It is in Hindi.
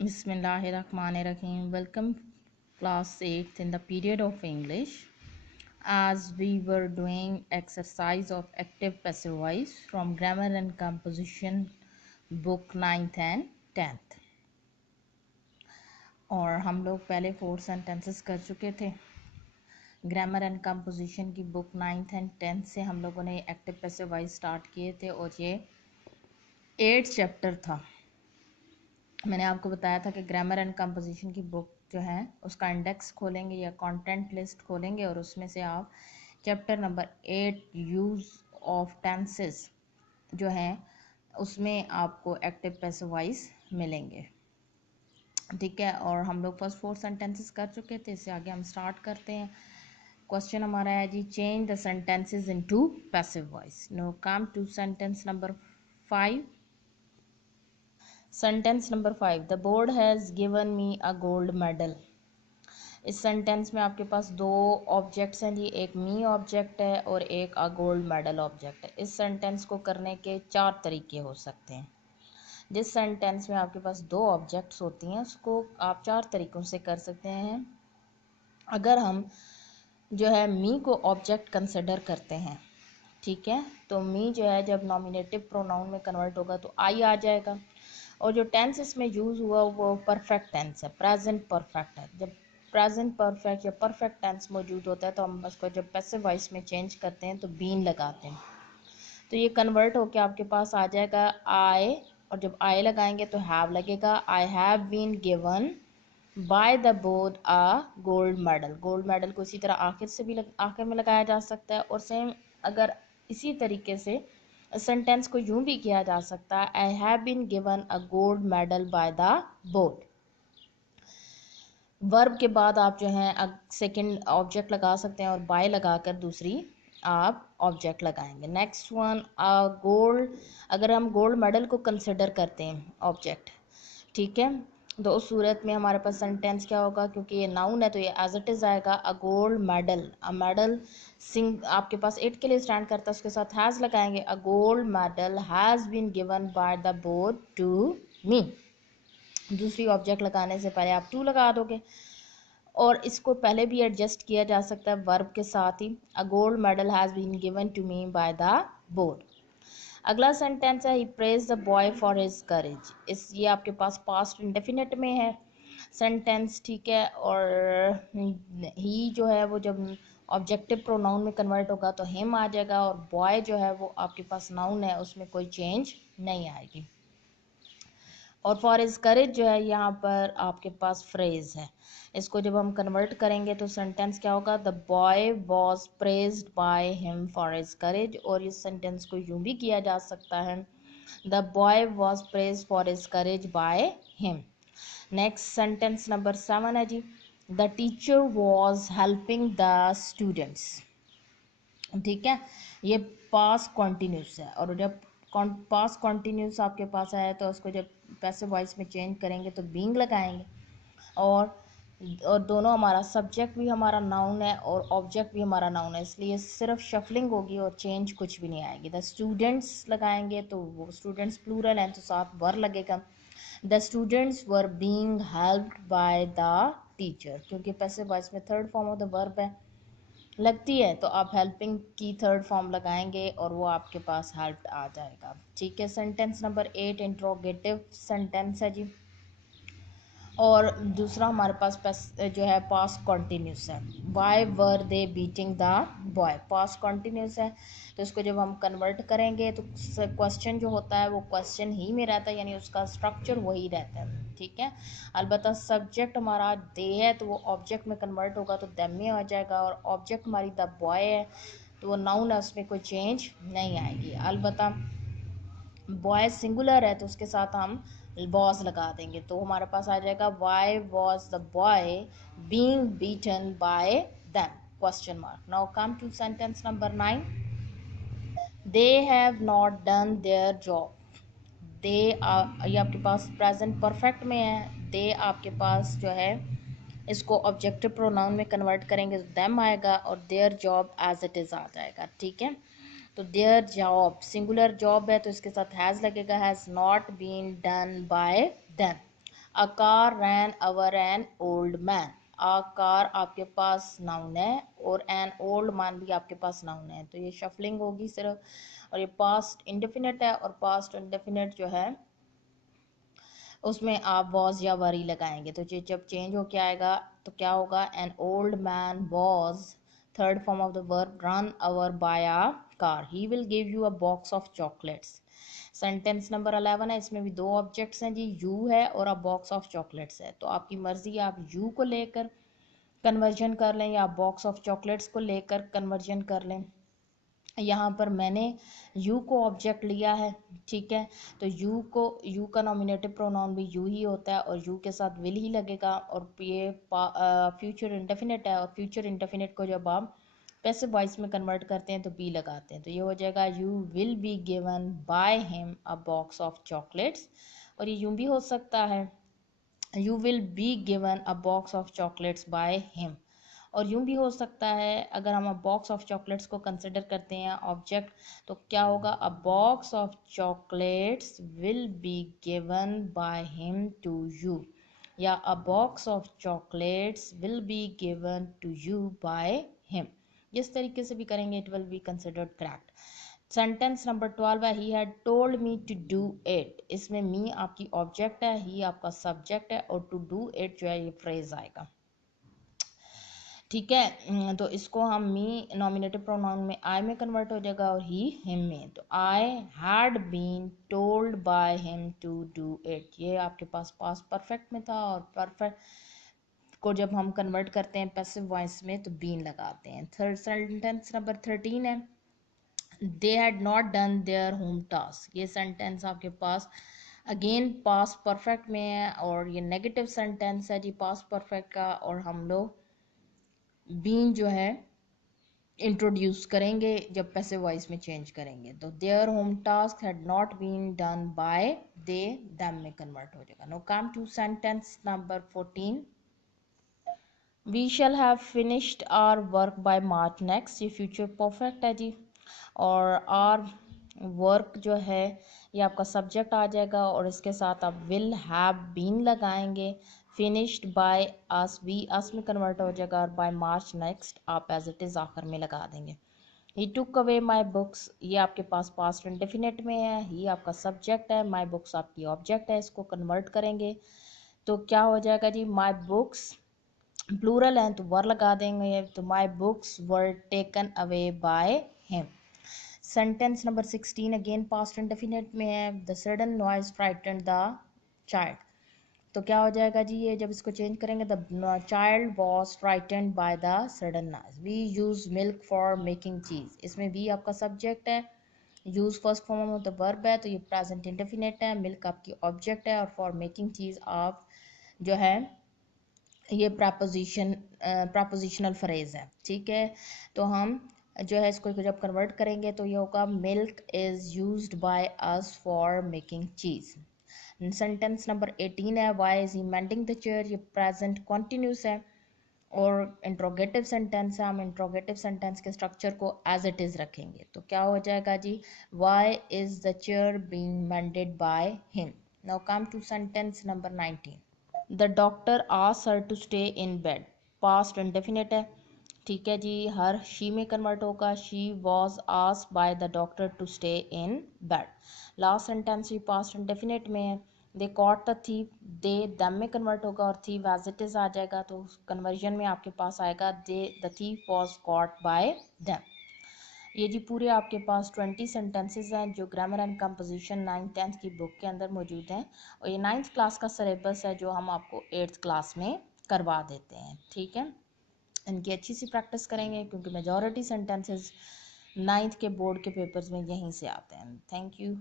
Bismillahirrahmanirrahim. Welcome class 8th in the period of English. As we were doing exercise of active passive voice from grammar and composition book 9th and 10th. और हम लोग पहले 4 सेंटेंसेस कर चुके थे. ग्रामर एंड कंपोजिशन की बुक 9th एंड 10th से हम लोगों ने एक्टिव पैसिव वॉइस स्टार्ट किए थे और ये 8th चैप्टर था. मैंने आपको बताया था कि ग्रामर एंड कंपोजिशन की बुक जो है उसका इंडेक्स खोलेंगे या कंटेंट लिस्ट खोलेंगे और उसमें से आप chapter number 8 use of tenses जो है उसमें आपको एक्टिव पैसिव वॉइस मिलेंगे. ठीक है, और हम लोग फर्स्ट 4 सेंटेंसेस कर चुके थे. इससे आगे हम स्टार्ट करते हैं. क्वेश्चन हमारा है जी, change the sentences into passive voice. Now come to sentence number 5. Sentence number 5, the board has given me a gold medal. इस सेंटेंस में आपके पास दो ऑब्जेक्ट्स हैं जी, एक मी ऑब्जेक्ट है और एक अ गोल्ड मेडल ऑब्जेक्ट है. इस सेंटेंस को करने के 4 तरीके हो सकते हैं. जिस सेंटेंस में आपके पास दो ऑब्जेक्ट्स होती हैं उसको आप 4 तरीक़ों से कर सकते हैं. अगर हम जो है मी को ऑब्जेक्ट कंसिडर करते हैं, ठीक है, तो मी जो है जब नॉमिनेटिव प्रोनाउन में कन्वर्ट होगा तो आई आ जाएगा. और जो टेंस इसमें यूज़ हुआ वो परफेक्ट टेंस है, प्रेजेंट परफेक्ट है. जब प्रेजेंट परफेक्ट या परफेक्ट टेंस मौजूद होता है तो हम उसको जब पैसिव वॉइस में चेंज करते हैं तो बीन लगाते हैं, तो ये कन्वर्ट होके आपके पास आ जाएगा आई. और जब आई लगाएंगे तो हैव लगेगा. I have been given by the board a gold medal. Gold medal को इसी तरह आखिर से भी आखिर में लगाया जा सकता है. और सेम अगर इसी तरीके से सेंटेंस को यूं भी किया जा सकता है, I have been given a gold medal by the board. Verb के बाद आप जो है सेकंड ऑब्जेक्ट लगा सकते हैं और बाय लगाकर दूसरी आप ऑब्जेक्ट लगाएंगे. Next one, gold. अगर हम गोल्ड मेडल को कंसिडर करते हैं ऑब्जेक्ट, ठीक है, तो उस सूरत में हमारे पास सेंटेंस क्या होगा, क्योंकि ये नाउन है तो ये एज इट इज़ आएगा. A gold medal, a medal सिंग आपके पास इट के लिए स्टैंड करता है, उसके साथ हैज़ लगाएंगे. A gold medal has been given by the board to me. दूसरी ऑब्जेक्ट लगाने से पहले आप टू लगा दोगे. और इसको पहले भी एडजस्ट किया जा सकता है वर्ब के साथ ही. A gold medal has been given to me by the board. अगला सेंटेंस है, he praise the boy for his courage. इस ये आपके पास पास्ट इंडेफिनिट में है सेंटेंस, ठीक है. और ही जो है वो जब ऑब्जेक्टिव प्रोनाउन में कन्वर्ट होगा तो हिम आ जाएगा. और बॉय जो है वो आपके पास नाउन है, उसमें कोई चेंज नहीं आएगी. और फॉर हिज करेज जो है यहाँ पर आपके पास फ्रेज है. इसको जब हम कन्वर्ट करेंगे तो सेंटेंस क्या होगा, the boy was praised by him for his courage. और इस सेंटेंस को यूं भी किया जा सकता है, the boy was praised for his courage by him. Next sentence number 7 है जी, the teacher was helping the students. ठीक है, ये पास कॉन्टीन्यूस है. और जब पास कॉन्टीन्यूस आपके पास आया तो उसको जब पैसिव वॉइस में चेंज करेंगे तो बीइंग लगाएंगे. और दोनों हमारा सब्जेक्ट भी हमारा नाउन है और ऑब्जेक्ट भी हमारा नाउन है, इसलिए सिर्फ शफलिंग होगी और चेंज कुछ भी नहीं आएगी. द स्टूडेंट्स लगाएंगे तो वो स्टूडेंट्स प्लूरल हैं तो साथ वर लगेगा. The students were being helped by the teacher, क्योंकि पैसिव वॉइस में third form of the verb है लगती है तो आप हेल्पिंग की थर्ड फॉर्म लगाएंगे और वो आपके पास हेल्प्ड आ जाएगा. ठीक है, सेंटेंस नंबर 8 इंट्रोगेटिव सेंटेंस है जी. और दूसरा हमारे पास जो है पास्ट कॉन्टीन्यूस है. Why were they beating the boy, past continuous है तो इसको जब हम कन्वर्ट करेंगे तो क्वेश्चन जो होता है वो क्वेश्चन ही में रहता है, यानी उसका स्ट्रक्चर वही रहता है. ठीक है, अलबत्ता सब्जेक्ट हमारा दे है तो वो ऑब्जेक्ट में कन्वर्ट होगा तो देम में आ जाएगा. और ऑब्जेक्ट हमारी द बॉय है तो वो नाउन है, उसमें कोई चेंज नहीं आएगी. अलबत्ता बॉय सिंगुलर है तो उसके साथ हम वॉज लगा देंगे तो हमारे पास आ जाएगा, why was the boy being beaten by them, question mark. Now come to sentence number 9, they have not done their job. दे ये आपके पास प्रेजेंट परफेक्ट में है. दे आपके पास जो है इसको ऑब्जेक्टिव प्रोनाउन में कन्वर्ट करेंगे तो देम आएगा और their job as it is आ जाएगा. ठीक है, तो देयर जॉब सिंगुलर जॉब है तो इसके साथ हैज़ लगेगा, has not been done by them. A car ran over an old man. A car आपके पास नाउन है और एन ओल्ड मैन भी आपके पास नाउन है, तो ये शफलिंग होगी सिर्फ। और ये पास्ट इंडेफिनिट है, और पास्ट इंडेफिनिट जो है उसमें आप वॉज या वरी लगाएंगे, तो ये जब चेंज होके आएगा तो क्या होगा, an old man was, third form of the verb, run over by a car, he will give you a box of chocolates. Sentence number 11 है, इसमें भी दो ऑब्जेक्ट्स हैं जी, यू है और अ बॉक्स ऑफ चॉकलेट्स है। तो आपकी मर्जी, आप यू को लेकर कन्वर्जन कर लें या बॉक्स ऑफ चॉकलेट्स को लेकर कन्वर्जन कर लें। यहाँ पर मैंने यू को ऑब्जेक्ट लिया है, ठीक है, तो यू का नॉमिनेटिव प्रोनाउन भी यू ही होता है और यू के साथ विल ही लगेगा। और ये फ्यूचर इंडेफिनिट है, और फ्यूचर इंडेफिनिट को जब आप पैसिव वॉइस में कन्वर्ट करते हैं तो बी लगाते हैं, तो ये हो जाएगा you will be given by him a box of chocolates. और ये यूँ भी हो सकता है, you will be given a box of chocolates by him. और यूं भी हो सकता है, अगर हम बॉक्स ऑफ चॉकलेट्स को कंसिडर करते हैं ऑब्जेक्ट, तो क्या होगा, a box of chocolates will be given by him to you, या a box of chocolates will be given to you by him. जिस तरीके से भी करेंगे it will be considered correct. Sentence number 12 है, he had told me to do it. इसमें मी आपकी ऑब्जेक्ट है, ही आपका सब्जेक्ट है, और टू डू इट जो है ये फ्रेज आएगा, ठीक है। तो इसको हम मी नॉमिनेटिव प्रोनाउन में आई में कन्वर्ट हो जाएगा और ही हिम में। तो I had been told by him to do it, ये आपके पास पास्ट परफेक्ट में था, और परफेक्ट को जब हम कन्वर्ट करते हैं पैसिव वॉइस में तो बीन लगाते हैं। थर्ड सेंटेंस नंबर 13 है, they had not done there home task. ये सेंटेंस आपके पास अगेन पास्ट परफेक्ट में है, और ये नेगेटिव सेंटेंस है जी पास्ट परफेक्ट का, और हम लोग बीन जो है इंट्रोड्यूस करेंगे जब पैसिव वॉइस में चेंज करेंगे। तो their home task had not been done by they, them में कन्वर्ट हो जाएगा। Now come to sentence number 14, we shall have finished our work by March next. ये फ्यूचर परफेक्ट है जी, और आर वर्क जो है ये आपका सब्जेक्ट आ जाएगा, और इसके साथ आप विल हैव बीन लगाएंगे। Finished by us, we us में कन्वर्ट हो जाएगा, और बाय मार्च नेक्स्ट आप एज इट इज़ आखिर में लगा देंगे। ही टुक अवे माई बुक्स, ये आपके पास पास्ट इंडेफिनिट में है, ही आपका सब्जेक्ट है, माई बुक्स आपकी ऑब्जेक्ट है। इसको कन्वर्ट करेंगे तो क्या हो जाएगा जी, माई बुक्स प्लूरल है तो वर लगा देंगे, तो my books were taken away by him. Sentence number 16 again past indefinite में है, the sudden noise frighten the child. तो क्या हो जाएगा जी, ये जब इसको चेंज करेंगे, the child was frightened by the sudden noise. We use milk for making cheese, इसमें वी आपका सब्जेक्ट है, use first form of the verb है, तो ये प्रेजेंट इंडेफिनिट है, मिल्क आपकी ऑब्जेक्ट है, और फॉर मेकिंग चीज आप जो है ये प्रपोजिशनल फ्रेज है, ठीक है। तो हम जो है इसको जब कन्वर्ट करेंगे तो ये होगा, milk is used by us for making cheese. Sentence number 18 है, why is he mending the chair. ये प्रेजेंट कॉन्टिन्यूस है, और इंट्रोगेटिव सेंटेंस है, हम इंट्रोगेटिव सेंटेंस के स्ट्रक्चर को एज इट इज़ रखेंगे, तो क्या हो जाएगा जी, why is the chair being mended by him. Now come to sentence number 19, the doctor asked her to stay in bed. Past indefinite है, ठीक है जी, हर शी में कन्वर्ट होगा, she was asked by the doctor to stay in bed. Last sentence भी पास्ट इंडेफिनिट में है, they caught the thief, they them में कन्वर्ट होगा और थीव एज इट इज आ जाएगा, तो कन्वर्जन में आपके पास आएगा, they the thief was caught by them. ये जी पूरे आपके पास 20 सेंटेंसेस हैं जो ग्रामर एंड कंपोजिशन 9th-10th की बुक के अंदर मौजूद हैं, और ये 9th क्लास का सिलेबस है जो हम आपको 8th क्लास में करवा देते हैं, ठीक है। इनकी अच्छी सी प्रैक्टिस करेंगे क्योंकि मेजॉरिटी सेंटेंसेस 9th के बोर्ड के पेपर्स में यहीं से आते हैं। Thank you.